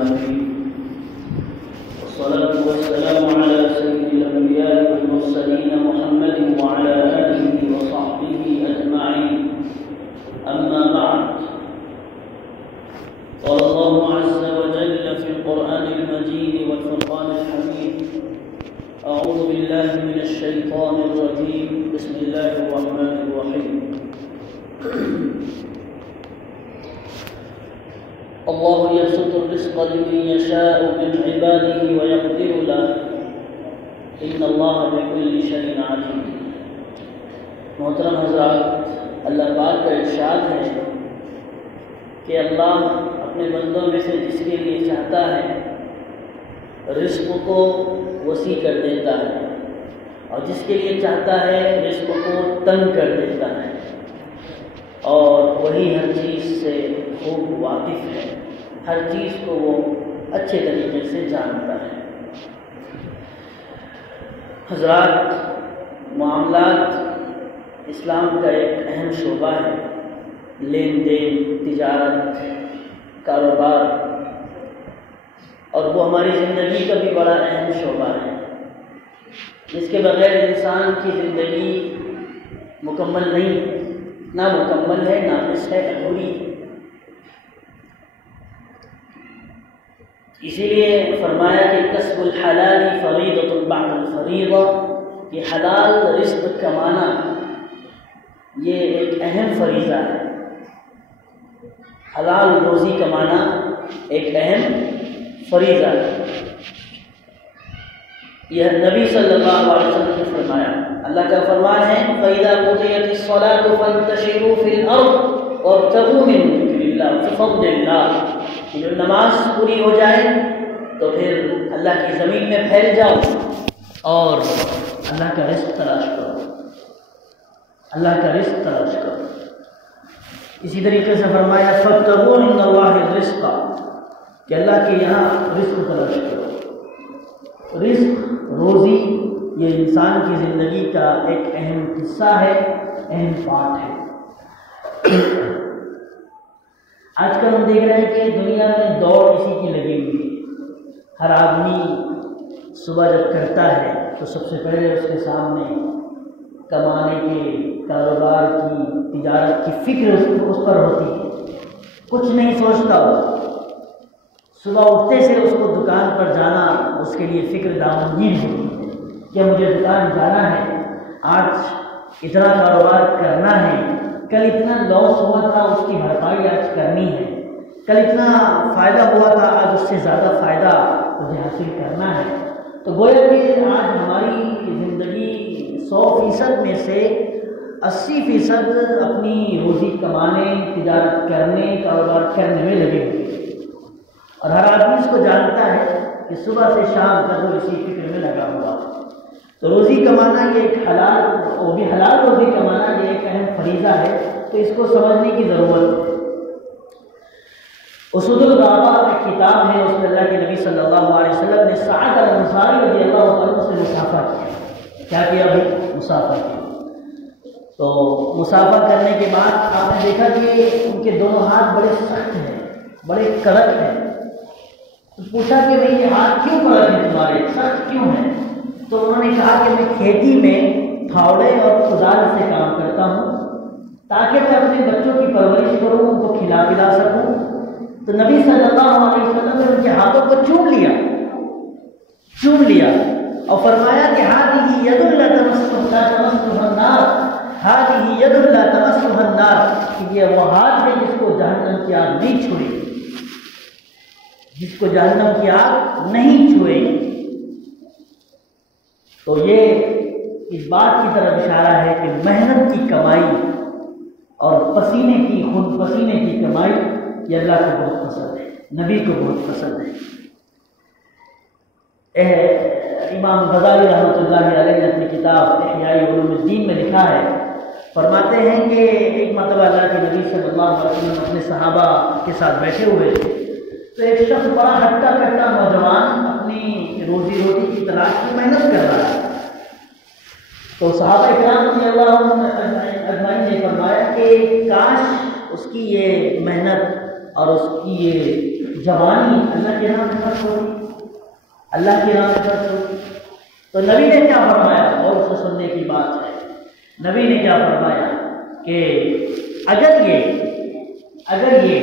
العالمين، والصلاة والسلام على سيد الأنبياء والمرسلين محمد وعلى آله وصحبه أجمعين. أما بعد، قال الله عز وجل في القرآن المجيد والفرقان الحميد: أعوذ بالله من الشيطان الرجيم، بسم الله الرحمن الرحيم. الله يبسط الرزق لمن يشاء من عباده ويقدر له، إن الله بكل شيء عليم. محترم حضرات، اللہ پاک کا ارشاد ہے کہ اللہ اپنے بندوں میں سے جس کے لیے چاہتا ہے رزق کو وسیع کر دیتا ہے، اور جس کے لیے چاہتا ہے رزق کو تنگ کر دیتا ہے، اور وہی ہر چیز سے خوب واقف ہے، ہر چیز کو وہ اچھے طریقے سے جانتا ہے۔ حضرات، معاملات اسلام کا ایک اہم شعبہ ہے۔ لین دین، تجارت، کاروبار، اور وہ ہماری زندگی کا بھی بڑا اہم شعبہ ہے، جس کے بغیر انسان کی زندگی مکمل نہیں ہے، نہ مکمل ہے، ناقص ہے، ادھوری۔ اسی لیے فرمایا کہ کسب الحلال فریضۃ بعد الفریضہ، کہ حلال رزق کمانا یہ ایک اہم فریضہ ہے۔ حلال روزی کمانا ایک اہم فریضہ ہے۔ یہ نبی صلی اللہ علیہ وسلم نے فرمایا، اللہ کا فرمان ہے: فَإِذَا قُضِيَتِ الصَّلَاةُ فَانتَشِرُوا فِي الْأَرْضِ وَابْتَغُوا مِن ذِكْرِ اللَّهِ وَفَضْلِ اللَّهِ، کہ جب نماز پوری ہو جائے تو پھر اللہ کی زمین میں پھیل جاؤ اور اللہ کا رزق تلاش کرو، اللہ کا رزق تلاش کرو۔ اسی طریقے سے فرمایا: فَابْتَغُوا عِندَ اللَّهِ الرِّزْقَ، کہ اللہ کے یہاں رزق تلاش کرو۔ رزق، روزی، یہ انسان کی زندگی کا ایک اہم حصہ ہے، اہم پارٹ ہے۔ آج کل ہم دیکھ رہے ہیں کہ دنیا میں دوڑ اسی کی لگی ہوئی ہے۔ ہر آدمی صبح جب کرتا ہے تو سب سے پہلے اس کے سامنے کمانے کے، کاروبار کی، تجارت کی فکر اس پر ہوتی ہے، کچھ نہیں سوچتا ہو۔ صبح اٹھتے سے اس کو دکان پر جانا، اس کے لیے فکر دامنگیر ہوتی ہے کہ مجھے دکان جانا ہے، آج اتنا کاروبار کرنا ہے، کل اتنا لاس ہوا تھا اس کی بھرپائی آج کرنی ہے، کل اتنا فائدہ ہوا تھا آج اس سے زیادہ فائدہ مجھے حاصل کرنا ہے۔ تو گویا کہ آج ہماری زندگی 100% میں سے 80% اپنی روزی کمانے، تجارت کرنے، کاروبار کرنے میں لگے ہوئے، اور ہر آدمی اس کو جانتا ہے کہ صبح سے شام تک وہ اسی فکر میں لگا ہوا۔ تو روزی کمانا یہ ایک حلال، وہ بھی حلال روزی کمانا یہ ایک اہم فریضہ ہے، تو اس کو سمجھنے کی ضرورت ہے۔ اسود الغابہ ایک کتاب ہے، اس میں اللہ کے نبی صلی اللہ علیہ وسلم نے سعد الانصاری رضی اللہ عنہ سے مسافہ کیا بھائی؟ مسافہ کیا۔ تو مسافہ کرنے کے بعد آپ نے دیکھا کہ ان کے دونوں ہاتھ بڑے سخت ہیں، بڑے کڑک ہیں۔ تو پوچھا کہ بھائی یہ ہاتھ کیوں کڑک ہیں تمہارے، سخت کیوں ہیں؟ تو انہوں نے کہا کہ میں کھیتی میں پھاوڑے اور کدال سے کام کرتا ہوں تاکہ میں اپنے بچوں کی پرورش کروں، ان کو کھلا پلا سکوں۔ تو نبی صلی اللہ علیہ وسلم نے ان کے ہاتھوں کو چوم لیا اور فرمایا کہ هذه يد لا تمسها النار، هذه يد لا تمسها النار، کہ یہ وہ ہاتھ ہے جس کو جہنم کی آگ نہیں چھوئے گی، جس کو جہنم کی آگ نہیں چھوئے گی۔ تو یہ اس بات کی طرف اشارہ ہے کہ محنت کی کمائی اور پسینے کی، خون پسینے کی کمائی یہ اللہ کو بہت پسند ہے، نبی کو بہت پسند ہے۔ امام غزالی رحمۃ اللہ علیہ نے اپنی کتاب احیاء علوم الدین میں لکھا ہے، فرماتے ہیں کہ ایک مرتبہ اللہ کے نبی صلی اللہ علیہ وسلم اپنے صحابہ کے ساتھ بیٹھے ہوئے تھے، تو ایک شخص بڑا ہٹا کٹا نوجوان اپنی روزی روٹی کی تلاش کی محنت کر رہا ہے۔ تو صحابہ کرام رضی اللہ عنہم اجمعین نے فرمایا کہ کاش اس کی یہ محنت اور اس کی یہ جوانی اللہ کے نام سے خرچ ہوگی، اللہ کے نام سے خرچ ہوگی۔ تو نبی نے کیا فرمایا، اور اسے سننے کی بات ہے، نبی نے کیا فرمایا کہ اگر یہ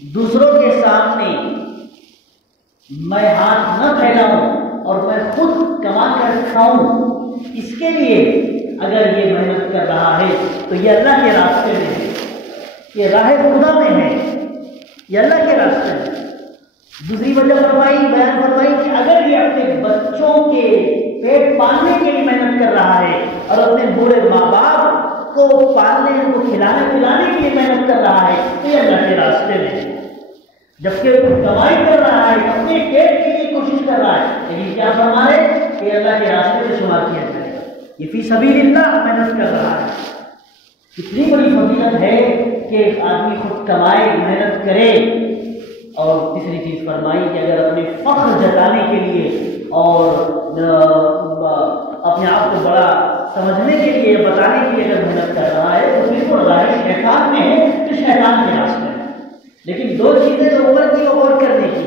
دوسروں کے سامنے میں ہاتھ نہ پھیلاؤں اور میں خود کما کر کھاؤں، اس کے لیے اگر یہ محنت کر رہا ہے تو یہ اللہ کے راستے میں ہے، یہ راہ خدا میں ہے، یہ اللہ کے راستے میں۔ دوسری وجہ بیان فرمائی کہ اگر یہ اپنے بچوں کے پیٹ پالنے کے لیے محنت کر رہا ہے اور اپنے بوڑھے ماں باپ کو پالنے، ان کو کھلانے پلانے کے لیے محنت کر رہا ہے تو یہ اللہ کے راستے میں ہے۔ جبکہ وہ کمائی کر رہا ہے، اپنے پیٹ کے لیے کوشش کر رہا ہے، لیکن کیا فرما ہے کہ اللہ کے راستے میں شمار کیا جائے گا، یہ فی سبیل اللہ محنت کر رہا ہے۔ کتنی بڑی فضیلت ہے کہ ایک آدمی خود کمائے، محنت کرے۔ اور تیسری چیز فرمائی کہ اگر اپنے فخر جتانے کے لیے اور اپنے آپ کو بڑا سمجھنے کے لیے، بتانے کے لیے اگر محنت کر رہا ہے تو بالکل ظاہر شیطان میں ہے کہ شیطان کے راستے میں۔ لیکن دو چیزیں جو عمر کی اور کرنے کی،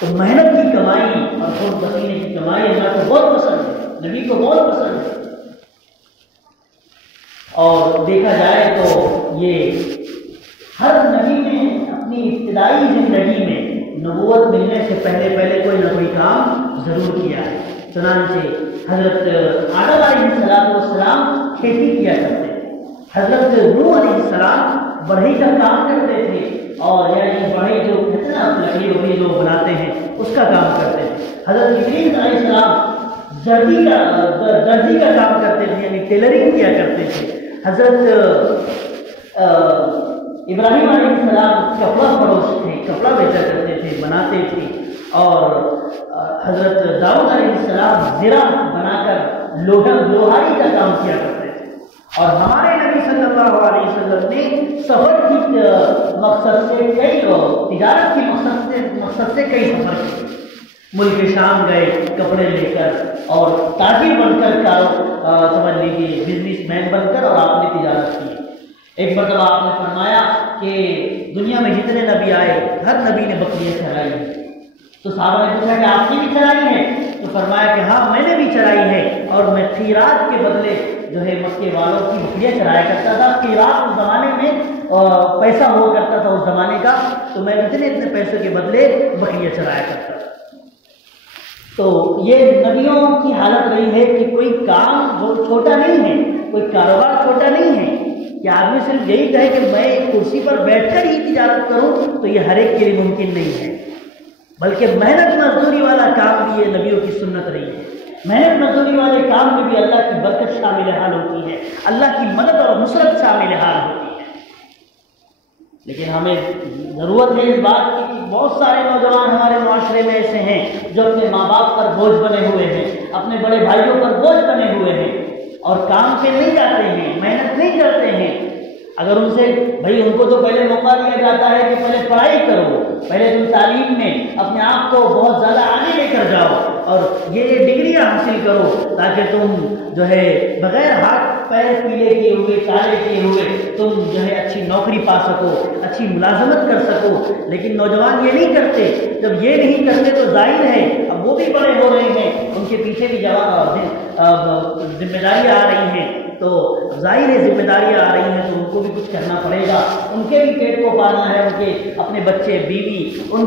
تو محنت کی کمائی اور خود پسینے کی کمائی اللہ کو بہت پسند ہے، نبی کو بہت پسند ہے۔ اور دیکھا جائے تو یہ ہر نبی نے اپنی ابتدائی زندگی میں نبوت ملنے سے پہلے کوئی نہ کوئی کام ضرور کیا ہے۔ چنانچہ حضرت آدم علیہ السلام کھیتی کیا کرتے تھے، حضرت نوح علیہ السلام بڑھئی کا کام کرتے تھے، اور یعنی بڑھئی جو کتنا لکڑی وکڑی جو بناتے ہیں اس کا کام کرتے تھے۔ حضرت ابراہیم علیہ السلام درزی کا کام کرتے تھے، یعنی ٹیلرنگ کیا کرتے تھے۔ حضرت ابراہیم علیہ السلام کپڑا فروش تھے، کپڑا بیچا کرتے تھے، بناتے تھے۔ اور حضرت داؤد علیہ السلام زرہ بنا کر لوہاری کا کام کیا کرتے تھے۔ اور ہمارے نبی صلی اللہ علیہ وسلم نے سفر کی مقصد سے تجارت کی مقصد سے کئی سفر کیے، ملک شام گئے کپڑے لے کر، اور تاجر بن کر سمجھ لیجیے بزنس مین بن کر، اور آپ نے تجارت کی۔ ایک مرتبہ آپ نے فرمایا کہ دنیا میں جتنے نبی آئے ہر نبی نے بکریاں چرائی ہیں۔ تو صحابہ نے پوچھا کہ آپ نے بھی چرائی ہے؟ تو فرمایا کہ ہاں میں نے بھی چرائی ہے، اور میں قیراط کے بدلے جو ہے مکے والوں کی بکریاں چرایا کرتا تھا۔ قیراط اس زمانے میں پیسہ ہوا کرتا تھا اس زمانے کا، تو میں اتنے پیسوں کے بدلے بکریاں چرایا کرتا تھا۔ تو یہ نبیوں کی حالت رہی ہے کہ کوئی کام جو چھوٹا نہیں ہے، کوئی کاروبار چھوٹا نہیں ہے کہ آدمی صرف یہی کہے کہ میں کرسی پر بیٹھ کر ہی تجارت کروں، تو یہ ہر ایک کے لیے ممکن نہیں ہے، بلکہ محنت مزدوری والا کام بھی یہ نبیوں کی سنت رہی ہے۔ محنت مزدوری والے کام میں بھی اللہ کی برکت شامل حال ہوتی ہے، اللہ کی مدد اور نصرت شامل حال ہوتی ہے۔ لیکن ہمیں ضرورت ہے اس بات کی کہ بہت سارے نوجوان ہمارے معاشرے میں ایسے ہیں جو اپنے ماں باپ پر بوجھ بنے ہوئے ہیں، اپنے بڑے بھائیوں پر بوجھ بنے ہوئے ہیں، اور کام پہ نہیں جاتے ہیں، محنت نہیں کرتے ہیں۔ اگر ان سے بھائی ان کو تو پہلے موقع دیا جاتا ہے کہ پہلے پڑھائی کرو، پہلے تم تعلیم میں اپنے آپ کو بہت زیادہ آگے لے کر جاؤ اور یہ ڈگریاں حاصل کرو، تاکہ تم جو ہے بغیر ہاتھ پیر پیلے کیے ہوئے کالے کیے ہوئے تم جو ہے اچھی نوکری پا سکو، اچھی ملازمت کر سکو۔ لیکن نوجوان یہ نہیں کرتے۔ جب یہ نہیں کرتے تو ظاہر ہے اب وہ بھی بڑے ہو رہے ہیں، ان کے پیچھے بھی ذمہ داریاں آ رہی ہیں، تو ظاہر ہے ذمہ داریاں آ رہی ہیں تو ان کو بھی کچھ کرنا پڑے گا، ان کے بھی پیٹ کو پالنا ہے، ان کے اپنے بچے بیوی ان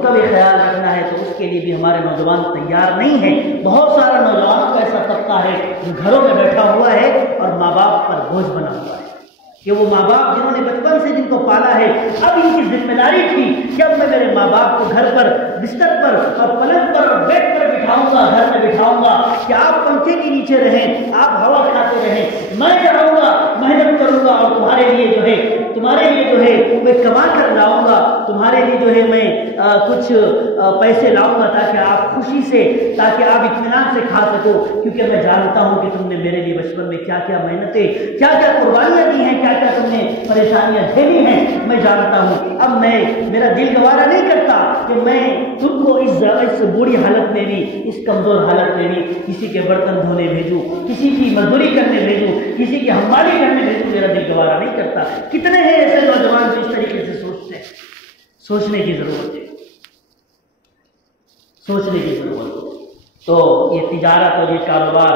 کا بھی خیال رکھنا ہے، تو اس کے لیے بھی ہمارے نوجوان تیار نہیں ہیں۔ بہت سارا نوجوانوں کا ایسا طبقہ ہے جو گھروں میں بیٹھا ہوا ہے اور ماں باپ پر بوجھ بنا ہوا ہے، کہ وہ ماں باپ جنہوں نے بچپن سے جن کو پالا ہے، اب ان کی ذمہ داری تھی کہ اب میں میرے ماں باپ کو گھر پر بستر پر اور پلنگ پر اور بیڈ پر بٹھاؤں گا، گھر میں بٹھاؤں گا کہ آپ پنکھے کے نیچے رہیں، آپ ہوا کھاتے رہیں، میں رہوں گا، محنت کروں گا، اور تمہارے لیے جو ہے میں کما کر لاؤں گا، تمہارے لیے جو ہے میں کچھ پیسے لاؤں گا تاکہ آپ خوشی سے، تاکہ آپ اطمینان سے کھا سکو، کیونکہ میں جانتا ہوں کہ تم نے میرے لیے بچپن میں کیا کیا محنتیں، کیا کیا قربانیاں دی ہیں، کیا کیا تم نے پریشانیاں جھیلی ہیں، میں جانتا ہوں۔ اب میرا دل گوارا نہیں کرتا کہ میں تم کو اس بری حالت میں بھی، اس کمزور حالت میں بھی کسی کے برتن دھونے بھیجوں، کسی کی مزدوری کرنے بھیجوں، کسی کی ہمواری کرنے بھیجوں۔ میرا دل گوارا نہیں کرتا۔ کتنے ہیں ایسے نوجوان جو اس طریقے سے سوچتے ہیں؟ سوچنے کی ضرورت ہے، سوچنے کی ضرورت ہے۔ تو یہ تجارت اور یہ کاروبار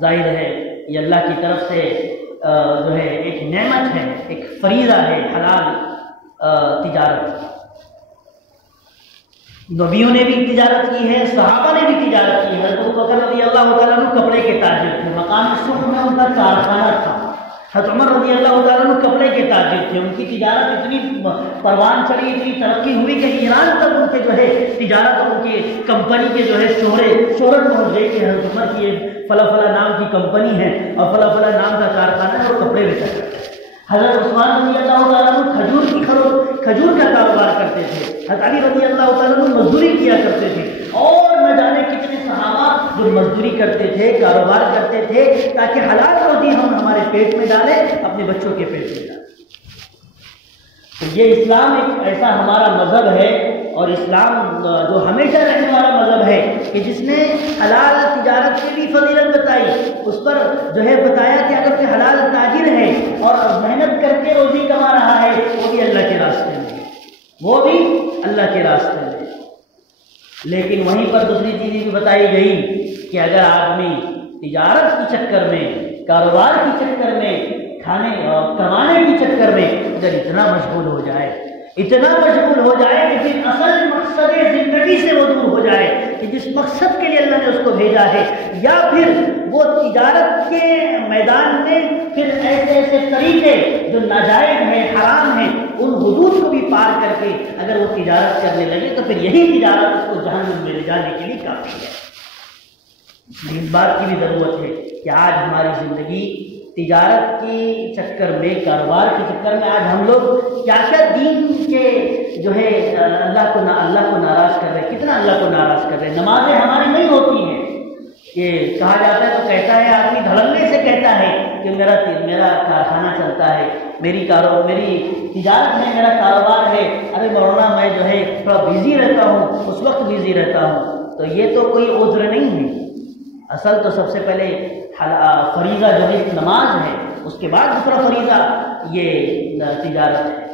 ظاہر ہے یہ اللہ کی طرف سے جو ہے ایک نعمت ہے، ایک فریضہ ہے، حلال تجارت۔ نبیوں نے بھی تجارت کی ہے، صحابہ نے بھی تجارت کی ہے۔ حضرت ابوبکر رضی اللہ تعالیٰ عنہ کپڑے کے تاجر تھے، مقام سرخ میں ان کا کارخانہ تھا۔ حضرت عمر رضی اللہ تعالیٰ عنہ کپڑے کے تاجر تھے، ان کی تجارت اتنی پروان چڑھی، اتنی ترقی ہوئی کہ ایران تک ان کے جو ہے تجارت اور ان کی کمپنی کے جو ہے شہرت پہنچ گئی کہ حضرت عمر کی فلاں فلاں نام کی کمپنی ہے اور فلاں فلاں نام کا کارخانہ ہے اور کپڑے بیچا کرتے ہیں۔ حضرت عثمان رضی اللہ تعالیٰ عنہ کھجور کا کاروبار کرتے تھے۔ حضرت علی رضی اللہ تعالیٰ عنہ مزدوری کیا کرتے تھے، اور نہ جانے کتنے صحابہ جو مزدوری کرتے تھے، کاروبار کرتے تھے تاکہ حلال روزی ہم ہمارے پیٹ میں ڈالیں، اپنے بچوں کے پیٹ میں ڈالیں۔ تو یہ اسلام ایک ایسا ہمارا مذہب ہے، اور اسلام جو ہمیشہ رہنے والا مذہب ہے کہ جس نے حلال تجارت کی بھی فضیلت بتائی، اس پر جو ہے بتایا کہ اگر کوئی حلال تاجر ہے اور محنت کر کے روزی کما رہا ہے، وہ بھی اللہ کے راستے میں، وہ بھی اللہ کے راستے میں۔ لیکن وہیں پر دوسری چیزیں بھی بتائی گئی کہ اگر آدمی تجارت کے چکر میں، کاروبار کے چکر میں، کمانے کے چکر میں اگر اتنا مشغول ہو جائے کہ پھر اصل مقصد زندگی سے وہ دور ہو جائے کہ جس مقصد کے لیے اللہ نے اس کو بھیجا ہے، یا پھر وہ تجارت کے میدان میں پھر ایسے طریقے جو ناجائز ہیں، حرام ہیں، ان حدود کو بھی پار کر کے اگر وہ تجارت کرنے لگے تو پھر یہی تجارت اس کو جہنم میں لے جانے کے لیے کافی ہے۔ اس بات کی بھی ضرورت ہے کہ آج ہماری زندگی تجارت کے چکر میں، کاروبار کے چکر میں آج ہم لوگ کیا دین کے جو ہے اللہ کو ناراض کر رہے ہیں، کتنا اللہ کو ناراض کر رہے ہیں۔ نمازیں ہماری نہیں ہوتی ہیں، یہ کہا جاتا ہے تو کہتا ہے آدمی دھڑلے سے کہتا ہے کہ میرا کارخانہ چلتا ہے، میری تجارت میں میرا کاروبار ہے، ارے مولانا میں جو ہے تھوڑا بیزی رہتا ہوں، اس وقت بیزی رہتا ہوں۔ تو یہ تو کوئی عذر نہیں ہے۔ اصل تو سب سے پہلے فریضہ جو ہے نماز ہے، اس کے بعد دوسرا فریضہ یہ تجارت ہے۔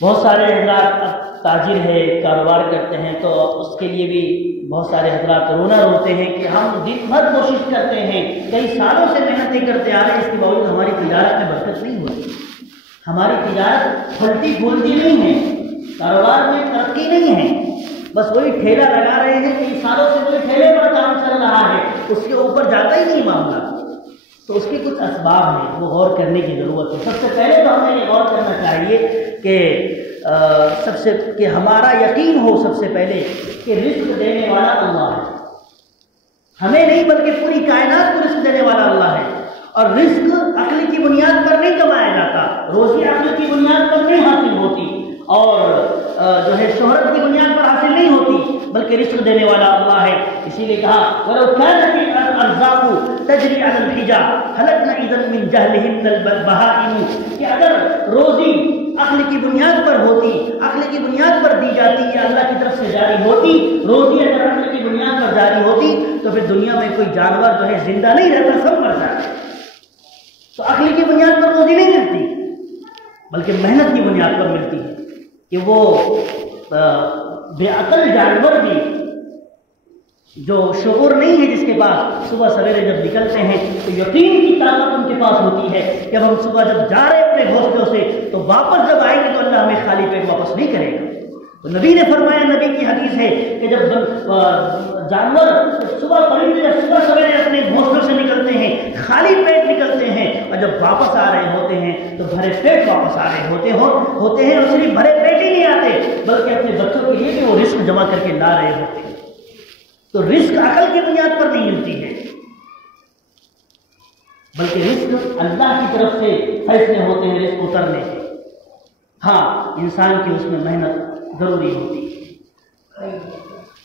بہت سارے حضرات اب تاجر ہے، کاروبار کرتے ہیں، تو اس کے لیے بھی بہت سارے حضرات رونا روتے ہیں کہ ہم دن بھر کوشش کرتے ہیں، کئی سالوں سے محنتیں کرتے آ رہے ہیں، اس کے باوجود ہماری تجارت میں برکت نہیں ہوتی، ہماری تجارت پھلتی پھولتی نہیں ہے، کاروبار میں ترقی نہیں ہے، بس وہی ٹھیلا لگا رہے ہیں، کئی سالوں سے وہی ٹھیلے پر کام چل رہا ہے، اس کے اوپر جاتا ہی نہیں معاملہ۔ تو اس کے کچھ اسباب ہیں، وہ غور کرنے کی ضرورت ہے۔ سب سے پہلے تو ہمیں یہ غور کرنا چاہیے کہ ہمارا یقین ہو سب سے پہلے کہ رزق دینے والا اللہ ہے، ہمیں نہیں بلکہ پوری کائنات کو رزق دینے والا اللہ ہے، اور رزق عقل کی بنیاد پر نہیں کمایا جاتا، روزی عقل کی بنیاد پر نہیں حاصل ہوتی، اور جو ہے شہرت کی بنیاد پر حاصل نہیں ہوتی، بلکہ رزق دینے والا اللہ ہے۔ اسی لیے کہا وَلَوْ كَانَتِ الْأَرْزَاقُ تَجْرِي عَلَى الْحِجَا هَلَكْنَا إِذًا مِنْ جَهْلِهِنَّ الْبَهَائِمُ، کہ اگر روزی عقل کی بنیاد پر ہوتی، عقل کی بنیاد پر دی جاتی یا اللہ کی طرف سے جاری ہوتی، روزی اگر عقل کی بنیاد پر جاری ہوتی تو پھر دنیا میں کوئی جانور جو ہے زندہ نہیں رہتا، سب مر جاتے۔ تو عقل کی بنیاد پر روزی نہیں ملتی، بلکہ محنت کی بنیاد پر ملتی ہے کہ وہ بے عقل جانور بھی جو شعور نہیں ہے، جس کے پاس صبح سویرے جب نکلتے ہیں تو یقین کی طاقت ان کے پاس ہوتی ہے کہ اب ہم صبح جب جا رہے اپنے گھونسلوں سے تو واپس جب آئیں گے تو اللہ ہمیں خالی پیٹ واپس نہیں کرے گا۔ تو نبی نے فرمایا، نبی کی حدیث ہے کہ جب جانور صبح پرندے جب صبح سویرے اپنے گھونسلوں سے نکلتے ہیں، خالی پیٹ نکلتے ہیں، اور جب واپس آ رہے ہوتے ہیں تو بھرے پیٹ واپس آ رہے ہوتے ہیں، اور صرف بھرے پیٹ ہی نہیں آتے بلکہ اپنے بچوں کے لیے بھی وہ رزق جمع کر کے لا رہے ہوتے ہیں۔ تو رزق عقل کی بنیاد پر نہیں ملتی ہے، بلکہ رزق اللہ کی طرف سے فیصلے ہوتے ہیں رزق اترنے کے۔ ہاں، انسان کی اس میں محنت ضروری ہوتی ہے۔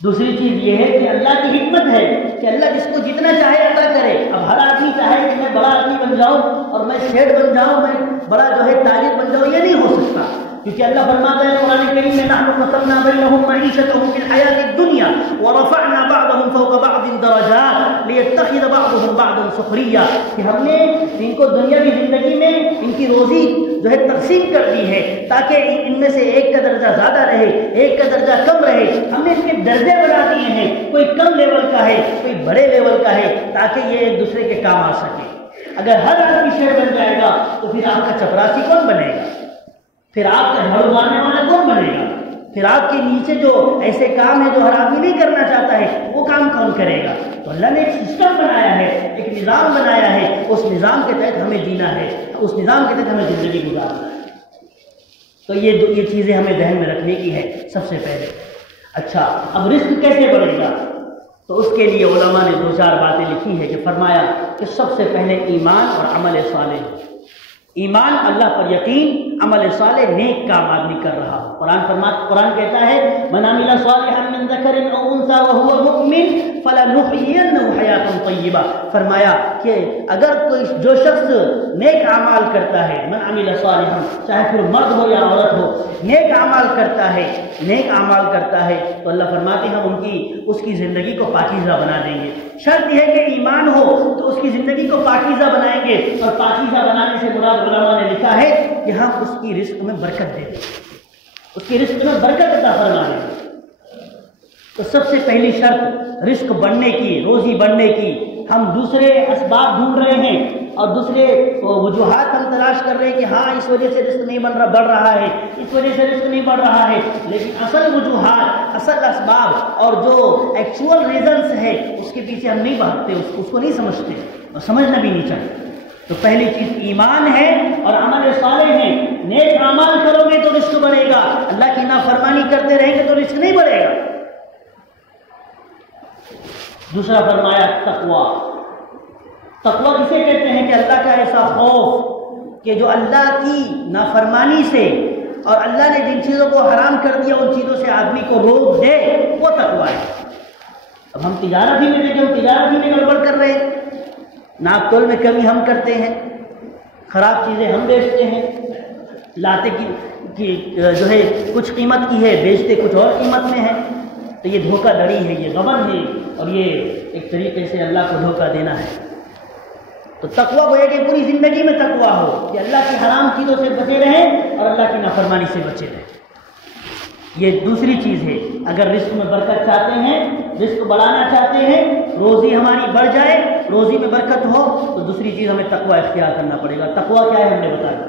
دوسری چیز یہ ہے کہ اللہ کی حکمت ہے کہ اللہ جس کو جتنا چاہے عطا کرے۔ اب ہر آدمی چاہے کہ میں بڑا آدمی بن جاؤں اور میں سیٹھ بن جاؤں، میں بڑا جو ہے تاجر بن جاؤں، یہ نہیں ہو سکتا، کیونکہ اللہ فرماتا ہے قرآن کریم میں نحن قسمنا بینہم معیشتہم فی الحیاۃ الدنیا ورفعنا بعضهم فوق بعض درجات لیتخذ بعضهم بعضا سخریا، کہ ہم نے ان کو دنیاوی زندگی میں ان کی روزی جو ہے تقسیم کر دی ہے تاکہ ان میں سے ایک کا درجہ زیادہ رہے ایک کا درجہ کم رہے. ہم نے اس کے درجے بنا دیے ہیں، کوئی کم لیول کا ہے کوئی بڑے لیول کا ہے تاکہ یہ ایک دوسرے کے کام آ سکے. اگر ہر آدمی شیر بن جائے گا تو پھر آپ کا چپراسی کون بنے گا؟ پھر آپ کا جھاڑو مارنے والا کون بنے گا؟ پھر آپ کے نیچے جو ایسے کام ہیں جو ہر آدمی نہیں کرنا چاہتا ہے وہ کام کون کرے گا؟ تو اللہ نے ایک سسٹم بنایا ہے، ایک نظام بنایا ہے، اس نظام کے تحت ہمیں جینا ہے، اس نظام کے تحت ہمیں زندگی گزارنا ہے. تو یہ چیزیں ہمیں ذہن میں رکھنے کی ہے سب سے پہلے. اچھا، اب رزق کیسے بڑھے گا؟ تو اس کے لیے علماء نے 2-4 باتیں لکھی ہیں کہ فرمایا کہ سب سے پہلے ایمان اور عمل صالح. ایمان اللہ پر یقین، عمل صالح نیک کام آدمی کر رہا. قرآن کہتا ہے من عمل صالحا من ذکر او انثى وهو مؤمن فلنحيينه حیاۃ طیبہ. فرمایا کہ اگر کوئی جو شخص نیک اعمال کرتا ہے، من عمل صالحا، چاہے پھر مرد ہو یا عورت ہو، نیک اعمال کرتا ہے تو اللہ فرماتے ہیں ہم اس کی زندگی کو پاکیزہ بنا دیں گے. شرط یہ ہے کہ ایمان ہو تو اس کی زندگی کو پاکیزہ بنائیں گے، اور پاکیزہ بنانے سے مراد علماء نے لکھا ہے کہ ہم اس کی رزق میں برکت دیں گے، اس کی رزق میں برکت عطا فرما دیں گے. تو سب سے پہلی شرط رزق بڑھنے کی، روزی بڑھنے کی. ہم دوسرے اسباب ڈھونڈ رہے ہیں اور دوسرے وجوہات ہم تلاش کر رہے ہیں کہ ہاں اس وجہ سے رزق نہیں بڑھ رہا ہے، اس وجہ سے رزق نہیں بڑھ رہا ہے، لیکن اصل وجوہات، اصل اسباب اور جو ایکچوئل ریزنس ہے اس کے پیچھے ہم نہیں بھاگتے، اس کو نہیں سمجھتے اور سمجھنا بھی نہیں چاہیے. تو پہلی چیز ایمان ہے اور عمل صالح ہے. نیک اعمال کرو گے تو رزق بڑھے گا، اللہ کی نافرمانی کرتے رہیں گے تو رزق نہیں بڑھے گا. دوسرا فرمایا تقویٰ. تقویٰ کسے کہتے ہیں کہ اللہ کا ایسا خوف کہ جو اللہ کی نافرمانی سے اور اللہ نے جن چیزوں کو حرام کر دیا ان چیزوں سے آدمی کو روک دے، وہ تقویٰ ہے. اب ہم تجارت ہی میں دیکھیں، ہم تجارت ہی میں گڑبڑ کر رہے ہیں، ناپ تول میں کمی ہم کرتے ہیں، خراب چیزیں ہم بیچتے ہیں، لاتے کی جو ہے کچھ قیمت کی ہے بیچتے کچھ اور قیمت میں ہے. تو یہ دھوکہ دھڑی ہے، یہ غبن ہے، اور یہ ایک طریقے سے اللہ کو دھوکہ دینا ہے. تو تقویٰ وہ ہے کہ پوری زندگی میں تقویٰ ہو کہ اللہ کی حرام چیزوں سے بچے رہیں اور اللہ کی نافرمانی سے بچے رہیں. یہ دوسری چیز ہے. اگر رزق میں برکت چاہتے ہیں، رزق بڑھانا چاہتے ہیں، روزی ہماری بڑھ جائے، روزی میں برکت ہو، تو دوسری چیز ہمیں تقویٰ اختیار کرنا پڑے گا. تقویٰ کیا ہے ہم نے بتا دیا.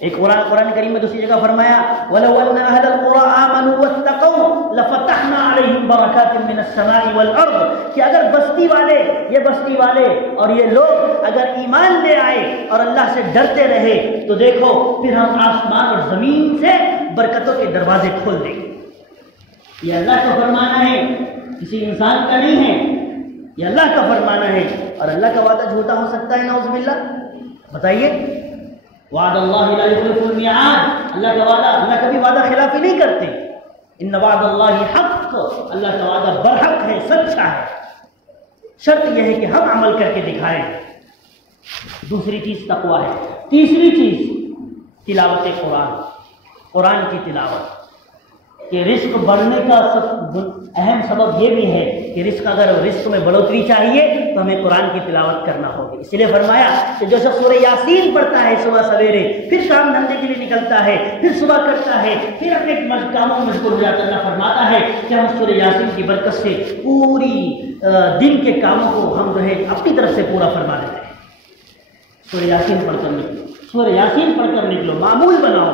ایک قرآن کریم میں دوسری جگہ فرمایا وَلَوْ أَنَّ أَهْلَ الْقُرَىٰ آمَنُوا وَاتَّقَوْا لَفَتَحْنَا عَلَيْهِمْ بَرَكَاتٍ مِّنَ السَّمَاءِ وَالْأَرْضِ. کہ اگر بستی والے اور یہ لوگ اگر ایمان لے آئے اور اللہ سے ڈرتے رہے تو دیکھو پھر ہم آسمان اور زمین سے برکتوں کے دروازے کھول دیں گے. یہ اللہ کا فرمانا ہے، کسی انسان کا نہیں ہے، یہ اللہ کا فرمانا ہے. اور اللہ کا وعدہ جھوٹا ہو سکتا ہے نعوذ باللہ؟ بتائیے. وعد اللہ لا یخلف المیعاد. اللہ کا وعدہ، اللہ کبھی وعدہ خلافی نہیں کرتے. ان وعد اللہ حق. اللہ کا وعدہ برحق ہے، سچا ہے. شرط یہ ہے کہ ہم عمل کر کے دکھائیں. دوسری چیز تقویٰ ہے. تیسری چیز تلاوت قرآن کی تلاوت. کہ رزق بڑھنے کا اہم سبب یہ بھی ہے کہ رزق میں بڑھوتری چاہیے تو ہمیں قرآن کی تلاوت کرنا ہوگی. اس لیے فرمایا کہ جو شخص سورہ یاسین پڑھتا ہے صبح سویرے، پھر کام دھندے کے لیے نکلتا ہے، پھر صبح کرتا ہے، پھر اپنے کاموں میں مشغول ہو جاتا ہے، اللہ فرماتا ہے کہ ہم سورہ یاسین کی برکت سے پوری دن کے کاموں کو ہم جو ہے اپنی طرف سے پورا فرما دیتے ہیں. سورہ یاسین پڑھ کر نکلو، سورہ یاسین پڑھ کر نکلو. معمول بناؤ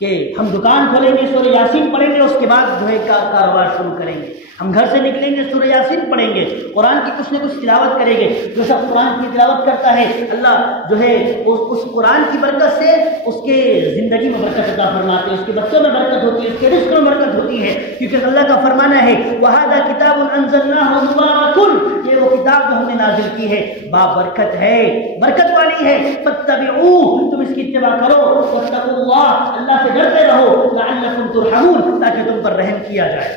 کہ ہم دکان کھولیں گے سورہ یاسین پڑھیں گے، اس کے بعد جو ہے کاروبار شروع کریں گے. ہم گھر سے نکلیں گے سورہ یاسین پڑھیں گے، قرآن کی کچھ نہ کچھ تلاوت کریں گے. جو شخص قرآن کی تلاوت کرتا ہے اللہ جو ہے اس قرآن کی برکت سے اس کے زندگی میں برکت عطا فرماتے ہیں، اس کے بچوں میں برکت ہوتی ہے، اس کے رزق میں برکت ہوتی ہے. کیونکہ اللہ کا فرمانا ہے وَهَذَا كِتَابٌ أَنزَلْنَاهُ مُبَارَكٌ. یہ وہ کتاب جو ہم نے نازل کی ہے بابرکت ہے، برکت والی ہے. فَاتَّبِعُوهُ. تم اس کی اتباع کرو. وَاتَّقُوا اللَّهَ. اللہ سے ڈرتے رہو. لَعَلَّكُمْ تُرْحَمُونَ. تاکہ تم پر رحم کیا جائے.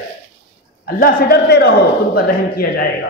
اللہ سے ڈرتے رہو، تم پر رحم کیا جائے گا.